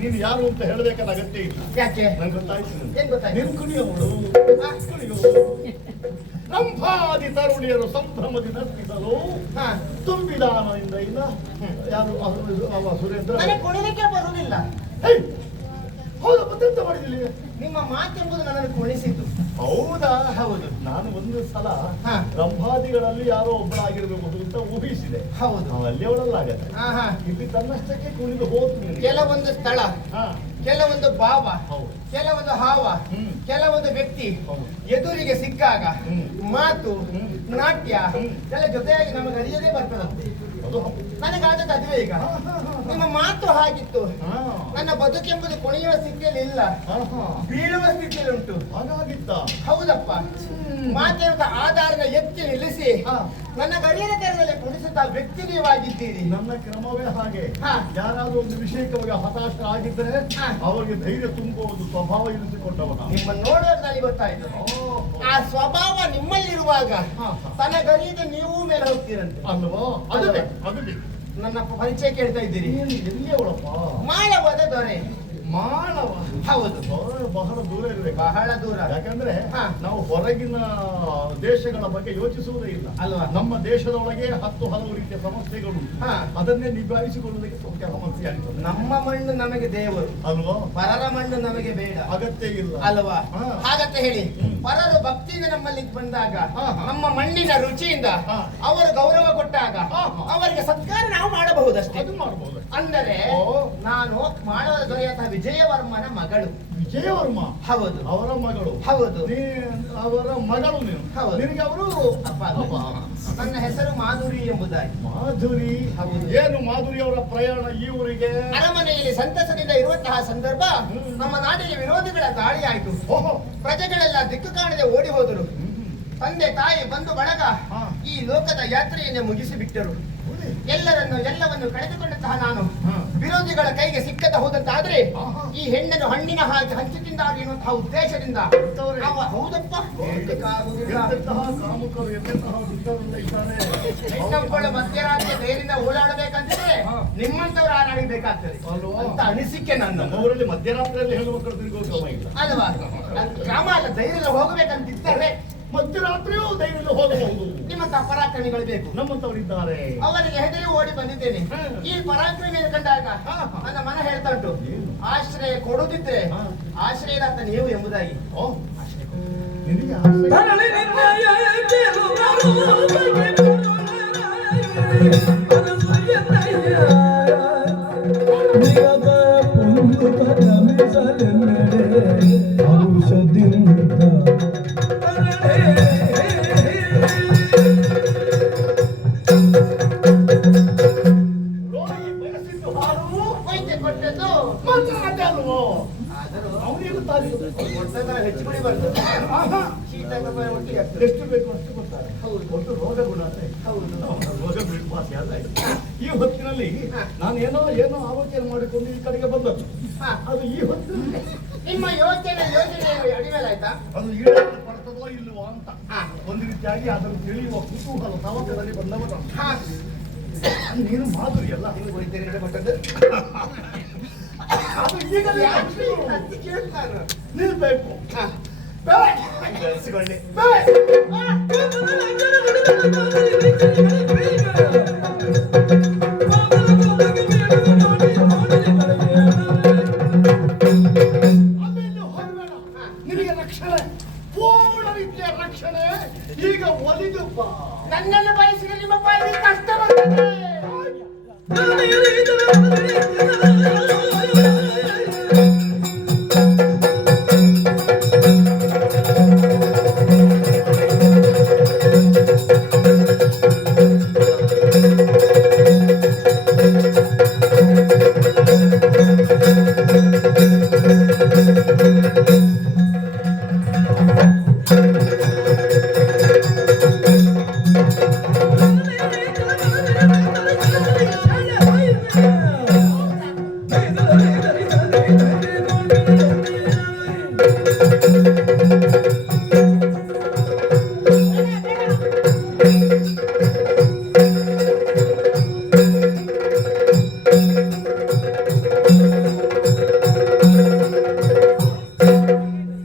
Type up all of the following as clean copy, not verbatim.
ನೀನು ಯಾರು ಅಂತ ಹೇಳಬೇಕಾದ ಅಗತ್ಯ ಇಲ್ಲ. ಯಾಕೆ? ನಂಗೆ ಗೊತ್ತಾಯ್ತು. ಏನ್ ಗೊತ್ತಾಯ್ತು? ನೀನು ಕುಣಿಯೋಳು. ರಂಭಾದಿ ತರುಣಿಯರು ಸಂಭ್ರಮದಿ ನರ್ತಿಸಲು ತುಂಬಿದಾನದಿಂದ ಇಲ್ಲ ಯಾರು ಅವ ಸುರೇಂದ್ರ ಕುಣಿಲಿಕ್ಕೆ ಬರುವುದಿಲ್ಲ. ಹೌದು, ಮತ್ತೆಂತ ಮಾಡಿದಿಲ್ಲ? ನಿಮ್ಮ ಮಾತೆಂಬುದು ನನ್ನನ್ನು ಕುಣಿಸಿದ್ದು. ಹೌದಾ? ಹೌದು. ನಾನು ಒಂದು ಸಲ ರಂಭಾದಿಗಳಲ್ಲಿ ಯಾರೋ ಒಬ್ಬರಾಗಿರ್ಬೇಕು ಅಂತ ಊಹಿಸಿದೆ. ಹೌದು. ಅಲ್ಲಿ ಅವಳಲ್ಲಾಗತ್ತೆ. ಇಲ್ಲಿ ತನ್ನಷ್ಟಕ್ಕೆ ಕುಣಿದು ಹೋಗ್ತೀನಿ. ಕೆಲವೊಂದು ಸ್ಥಳ, ಕೆಲವೊಂದು ಭಾವ, ಕೆಲವೊಂದು ಹಾವ, ಕೆಲವೊಂದು ವ್ಯಕ್ತಿ ಎದುರಿಗೆ ಸಿಕ್ಕಾಗ ಮಾತು, ನಾಟ್ಯ ಎಲ್ಲ ಜೊತೆಯಾಗಿ ನಮಗೆ ಅರಿಯದೇ ಬರ್ತದಂತೆ. ನನಗಾದದ್ದು ಅದುವೇ. ಈಗ ನಿಮ್ಮ ಮಾತು ಹಾಗಿತ್ತು. ನನ್ನ ಬದುಕೆಂಬುದು ಕುಣಿಯುವ ಸ್ಥಿತಿಯಲ್ಲಿ ಇಲ್ಲ, ಬೀಳುವ ಸ್ಥಿತಿಯಲ್ಲಿ ಉಂಟು. ಹಾಗಾಗಿತ್ತ? ಹೌದಪ್ಪ. ಮಾತೆಂಬ ಆಧಾರದ ಎತ್ತಿ ನಿಲ್ಲಿಸಿ ನನ್ನ ಗರಿಯದ ತೆರದಲ್ಲಿ ಕುಣಿಸುತ್ತಾ ವ್ಯಕ್ತಿ ನೀವಾಗಿದ್ದೀರಿ. ನನ್ನ ಕ್ರಮವೇ ಹಾಗೆ. ಯಾರಾದ್ರೂ ಒಂದು ವಿಷಯಕ್ಕೆ ಹತಾಶ ಆಗಿದ್ರೆ ಅವರಿಗೆ ಧೈರ್ಯ ತುಂಬುವ ಒಂದು ಸ್ವಭಾವ ಇರಿಸಿಕೊಂಡವನ. ನಿಮ್ಮನ್ನು ನೋಡುವಾಗ ನನಗೆ ಗೊತ್ತಾಯ್ತು. ಆ ಸ್ವಭಾವ ನಿಮ್ಮಲ್ಲಿರುವಾಗ ತನ್ನ ಗರಿಯದ ನೀವು ಮೇಲೆ ಹೋಗ್ತೀರಂತೆ ಅಲ್ವಾ? ನನ್ನ ಪರಿಚಯ ಕೇಳ್ತಾ ಇದ್ದೀರಿ. ಎಲ್ಲಿಯವಳಪ್ಪ? ಮಾಳವದ ದೊರೆ. ಮಾಳವ? ಹೌದು. ಬಹಳ ದೂರ ಇರಬೇಕು. ಬಹಳ ದೂರ. ಯಾಕಂದ್ರೆ ನಾವು ಹೊರಗಿನ ದೇಶಗಳ ಬಗ್ಗೆ ಯೋಚಿಸುವುದೇ ಇಲ್ಲ ಅಲ್ವಾ? ನಮ್ಮ ದೇಶದೊಳಗೆ ಹಲವು ರೀತಿಯ ಸಮಸ್ಯೆಗಳು, ಅದನ್ನೇ ನಿಭಾಯಿಸಿಕೊಳ್ಳುವುದಕ್ಕೆ ಸಮಸ್ಯೆ ಆಗ್ತದೆ. ನಮ್ಮ ಮಣ್ಣು ನಮಗೆ ದೇವರು ಅಲ್ವಾ? ಪರರ ಮಣ್ಣು ನಮಗೆ ಬೇಡ, ಅಗತ್ಯ ಇಲ್ಲ ಅಲ್ವಾ? ಹಾಗಂತ ಹೇಳಿ ಪರರು ಭಕ್ತಿಯಿಂದ ನಮ್ಮಲ್ಲಿ ಬಂದಾಗ, ನಮ್ಮ ಮಣ್ಣಿನ ರುಚಿಯಿಂದ ಅವರು ಗೌರವ ಕೊಟ್ಟಾಗ ಅವರಿಗೆ ಸತ್ಕಾರ ನಾವು ಮಾಡಬಹುದಷ್ಟೇ. ಅಂದರೆ ನಾನು ಮಾಡುವ ದೊರೆಯಂತಹ ವಿಜಯವರ್ಮನ ಮಗಳು. ವಿಜಯವರ್ಮ? ಹೌದು. ಅವರ ಮಗಳು? ಹೌದು. ಅವರ ಮಗಳು ನೀನು? ಹೌದು. ನಿನಗೆ ಅವರು ಅಪ್ಪ? ನನ್ನ ಹೆಸರು ಮಾಧುರಿ ಎಂಬುದಾಗಿ. ಮಾಧುರಿ? ಹೌದು. ಏನು ಮಾಧುರಿ ಅವರ ಪ್ರಯಾಣ ಈ ಊರಿಗೆ? ಅರಮನೆಯಲ್ಲಿ ಸಂತಸದಿಂದ ಇರುವಂತಹ ಸಂದರ್ಭ ನಮ್ಮ ನಾಡಿಗೆ ವಿರೋಧಿಗಳ ದಾಳಿ ಆಯಿತು. ಪ್ರಜೆಗಳೆಲ್ಲ ದಿಕ್ಕು ಕಾಣದೆ ಓಡಿ ಹೋದರು. ತಂದೆ ತಾಯಿ ಬಂಧು ಬಳಗ ಈ ಲೋಕದ ಯಾತ್ರೆಯನ್ನೇ ಮುಗಿಸಿ ಬಿಟ್ಟರು. ಎಲ್ಲವನ್ನು ಕಳೆದುಕೊಂಡಂತಹ ನಾನು ವಿರೋಧಿಗಳ ಕೈಗೆ ಸಿಕ್ಕದ ಹೋದಂತಾದ್ರೆ ಈ ಹೆಣ್ಣನ್ನು ಹಣ್ಣಿನ ಹಾಗೆ ಹಂಚಿ ತಿಂದಾಗಿ ಎನ್ನುವಂತಹ ಉದ್ದೇಶದಿಂದ ಹೌದಪ್ಪ ಹೆಣ್ಣೊಬ್ಬಳ ಮಧ್ಯರಾತ್ರಿ ಧೈರ್ಯದಿಂದ ಓಡಾಡಬೇಕಂತಿದ್ರೆ ನಿಮ್ಮಂತವ್ರು ಆರಾಡಬೇಕಾಗ್ತದೆ ಅಂತ ಅನಿಸಿಕೆ ನನ್ನ. ಅವರಲ್ಲಿ ಮಧ್ಯರಾತ್ರಿಯಲ್ಲಿ ಹೆಣ್ಣು ಮಕ್ಕಳು ತಿರುಗುವ ಅಲ್ವಾ? ಗ್ರಾಮ ಅಲ್ಲ, ಧೈರ್ಯದಲ್ಲಿ ಹೋಗಬೇಕಂತಿದ್ದಾರೆ. ಮಧ್ಯರಾತ್ರಿಯೂ ಧೈರ್ಯದಲ್ಲಿ ಹೋಗಬಹುದು. ನಿಮ್ಮಂತಹ ಪರಾಕ್ರಮಿಗಳು ಬೇಕು. ನಮ್ಮಂತವರಿದ್ದಾರೆ. ಅವರಿಗೆ ಹೆದರಿ ಓಡಿ ಬಂದಿದ್ದೇನೆ. ಈ ಪರಾಕ್ರಮಿಯನ್ನು ಕಂಡಾಗ ನನ್ನ ಮನ ಹೇಳ್ತಾ ಉಂಟು, ಆಶ್ರಯ ಕೊಡುದಿದ್ರೆ ಆಶ್ರಯದಾತ ನೀವು ಎಂಬುದಾಗಿ. ನಿನಗೆ ರೋಗಿ ಬಯಸಿದ್ದು ಹಾಡು ವೈದ್ಯ ಕೊಟ್ಟದ್ದು ಮಾತಾಡ ಅಲ್ವೋ ಆದರೂ ಅವನಿಗೆ ಗೊತ್ತಾಗಿಲ್ಲ. ಒಟ್ಟಂತರ ಹೆಚ್ಚು ಬಿಡಿ ಬರ್ತದೆ. ಆಹಾ. ಶೀತ ಕಫ ಒಟ್ಟಿಗೆ ಆಗ್ತದೆ. ಎಷ್ಟು ಬೇಕು ಅಷ್ಟು ಗೊತ್ತಾರೆ. ಹೌದು. ಒಂದು ರೋಗ ಗುಣ ಅಂತ ಇದೆ. ಹೌದು. ರೋಗ ಬಿಡುವಾಸಿ ಅಲ್ಲ ಇದು. ಈ ಹೊತ್ತಿನಲ್ಲಿ ನಾನು ಏನೋ ಆಲೋಚನೆ ಮಾಡಿಕೊಂಡು ಈ ಕಡೆಗೆ ಬಂದದ್ದು. ಹಾ. ಅದು ಈ ಹೊತ್ತಿನಲ್ಲಿ ನಿಮ್ಮ ಯೋಜನೆ ಅಡಿಮೇಲಾಯ್ತಾ? ಅದು ಈಡೇರಲು ಬರ್ತದೋ ಇಲ್ಲವೋ ಅಂತ ಹಾ. ಒಂದು ರೀತಿಯಾಗಿ ಅದನ್ನು ತಿಳಿಯುವ ಕುತೂಹಲ ತವಕದಲ್ಲಿ ಬಂದವರು. ಹಾ. ನೀನು ಮಾಧುರಿ ಅಲ್ಲ. ನಿಮಗೆ ವೈದ್ಯರಿಂದ ಕೊಟ್ಟದ್ದು? ಅದು ಈಗಲೇ ಯಾಕೆ ಹತ್ತಿ ಕೇಳ್ತಾನೆ? ನಿಲ್ಬೇಕು. ಹಾ. ಬೆಳೆಸಿಕೊಳ್ಳಿ. ಅಲ್ಲೆಲ್ಲೂ ಹೋಗಬೇಡ. ನಿನಗೆ ರಕ್ಷಣೆ, ಪೂರ್ಣ ರೀತಿಯ ರಕ್ಷಣೆ ಈಗ ಒಲಿದು ಬಾ. ನನ್ನನ್ನು ಬಯಸಿದ ನಿಮ್ಮ ಪಾಲಿಗೆ ಕಷ್ಟ ಬರ್ತದೆ.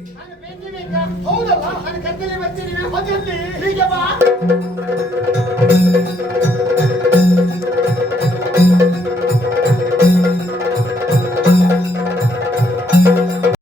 ನಾನು ಬೇಕೇ ಬೇಕಾ? ಹೌದಲ್ಲ? ನಾನು ಕತ್ತಲೆ ಬರ್ತೀನಿ. ಅದೆಲ್ಲಿ? ಹೀಗೆ ಬಾ.